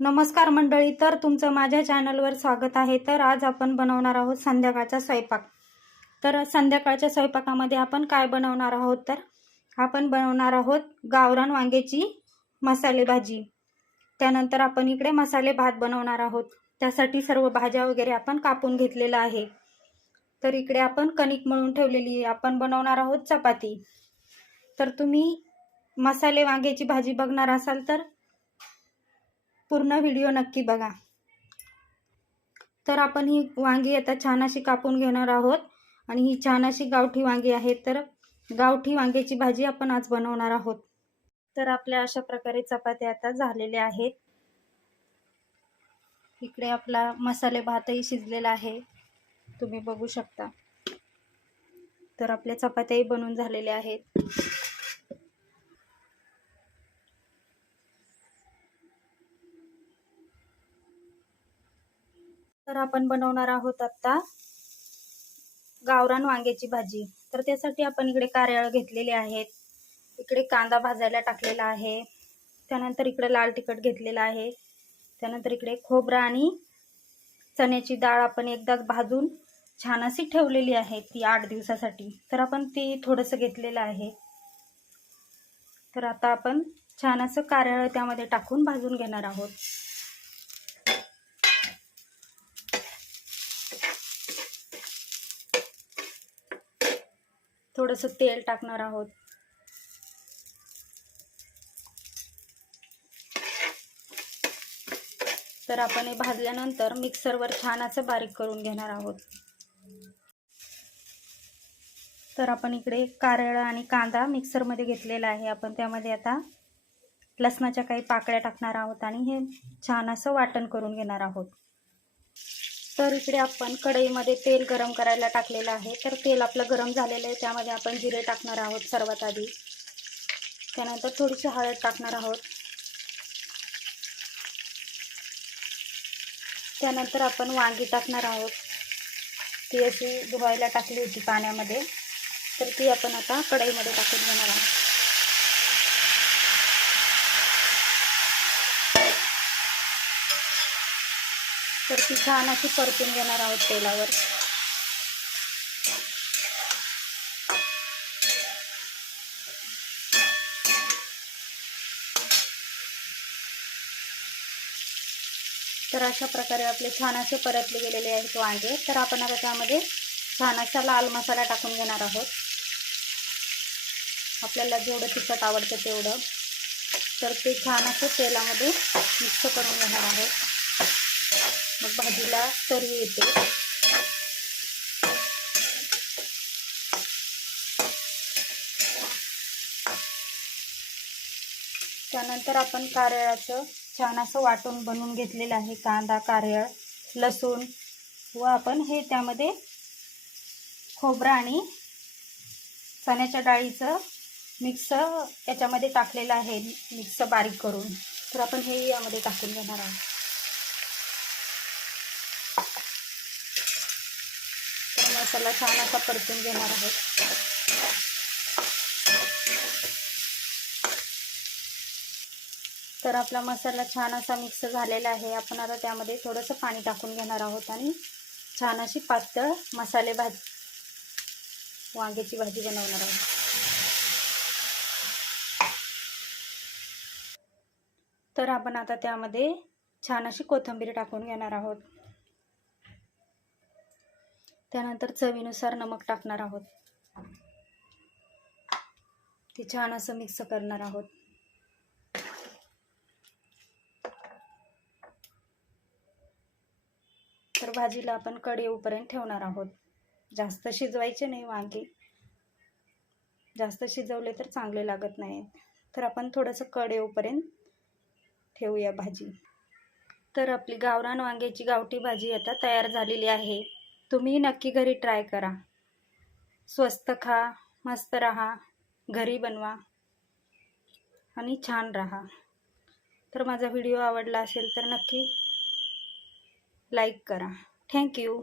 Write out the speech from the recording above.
नमस्कार मंडळी तर तुमचं माझ्या चॅनलवर स्वागत आहे. तर आज आपण बनवणार आहोत संध्याकाळचा स्वयंपाक. तर संध्याकाळच्या स्वयंपाकामध्ये आपण काय बनवणार आहोत? तर आपण बनवणार आहोत गावरान वांग्याची मसाले भाजी. त्यानंतर आपण इकडे मसाले भात बनवणार आहोत. त्यासाठी सर्व भाज्या वगैरे आपण कापून घेतलेलं आहे. तर इकडे आपण कणिक मळून ठेवलेली आहे. आपण बनवणार आहोत चपाती. तर तुम्ही मसाले वांग्याची भाजी बघणार असाल तर पूर्ण व्हिडिओ नक्की बघा. तर आपण ही वांगी आता छान अशी कापून घेणार आहोत. आणि ही छान अशी गावठी वांगी आहे. तर गावठी वांग्याची भाजी आपण आज बनवणार आहोत. तर आपल्या अशा प्रकारे चपात्या आता झालेल्या आहेत. इकडे आपला मसाले भातही शिजलेला आहे. तुम्ही बघू शकता. तर आपल्या चपात्याही बनून झालेल्या आहेत. तर आपण बनवणार आहोत आत्ता गावरान वांग्याची भाजी. तर त्यासाठी आपण इकडे कारळ घेतलेले आहेत. इकडे कांदा भाजायला टाकलेला आहे. त्यानंतर इकडे लाल तिखट घेतलेला आहे. त्यानंतर इकडे खोबरा आणि चण्याची डाळ आपण एकदाच भाजून छान अशी ठेवलेली आहे ती आठ दिवसासाठी. तर आपण ती थोडंसं घेतलेलं आहे. तर आता आपण छान असं कारळ त्यामध्ये टाकून भाजून घेणार आहोत. थोडंसं तेल टाकणार आहोत. तर आपण हे भाजल्यानंतर मिक्सरवर छान असं बारीक करून घेणार आहोत. तर आपण इकडे कारळ आणि कांदा मिक्सरमध्ये घेतलेला आहे. आपण त्यामध्ये आता लसणाच्या काही पाकळ्या टाकणार आहोत आणि हे छान असं वाटण करून घेणार आहोत. तर इकडे आपण कढईमध्ये तेल गरम करायला टाकलेलं आहे. तर तेल आपलं गरम झालेलं आहे. त्यामध्ये आपण जिरे टाकणार आहोत सर्वात आधी. त्यानंतर थोडीशी हळद टाकणार आहोत. त्यानंतर आपण वांगी टाकणार आहोत. ती अशी धुवायला टाकली होती पाण्यामध्ये. तर ती आपण आता कढईमध्ये टाकून घेणार आहोत. तर ती छान अशी परतून घेणार आहोत तेलावर. तर अशा प्रकारे आपले छान असे परतले गेलेले आहेत वांगे. तर आपण आता त्यामध्ये छान असा लाल मसाला टाकून घेणार आहोत. आपल्याला जेवढं तिखट आवडतं तेवढं. तर ते छान असं तेलामध्ये मिक्स करून घेणार आहोत. मग भाजीला तरी येते. त्यानंतर आपण कारळाचं छान असं वाटून बनवून घेतलेलं आहे कांदा कारळ लसूण व आपण हे त्यामध्ये खोबरं आणि चण्याच्या डाळीचं मिक्स याच्यामध्ये टाकलेलं आहे मिक्स बारीक करून. तर आपण हे यामध्ये टाकून घेणार आहोत तर मसाला छान असा परतून घेणार आहोत तर आपला मसाला छान असा मिक्स झालेला आहे. आपण आता त्यामध्ये थोडंसं पाणी टाकून घेणार आहोत आणि छान अशी पातळ मसाले भाजी वांग्याची भाजी बनवणार आहोत. तर आपण आता त्यामध्ये छान अशी कोथिंबीर टाकून घेणार आहोत. त्यानंतर चवीनुसार नमक टाकणार आहोत. ते छान असं मिक्स करणार आहोत. तर भाजीला आपण कढी येऊपर्यंत ठेवणार आहोत. जास्त शिजवायचे नाही वांगी. जास्त शिजवले तर चांगले लागत नाहीत. तर आपण थोडंसं कड येऊपर्यंत ठेवूया भाजी. तर आपली गावरान वांग्याची गावठी भाजी आता तयार झालेली आहे. तुम्ही नक्की घरी ट्राय करा. स्वस्त खा मस्त राहा घरी बनवा आणि छान राहा. तर माझा व्हिडिओ आवडला असेल तर नक्की लाईक करा. थँक्यू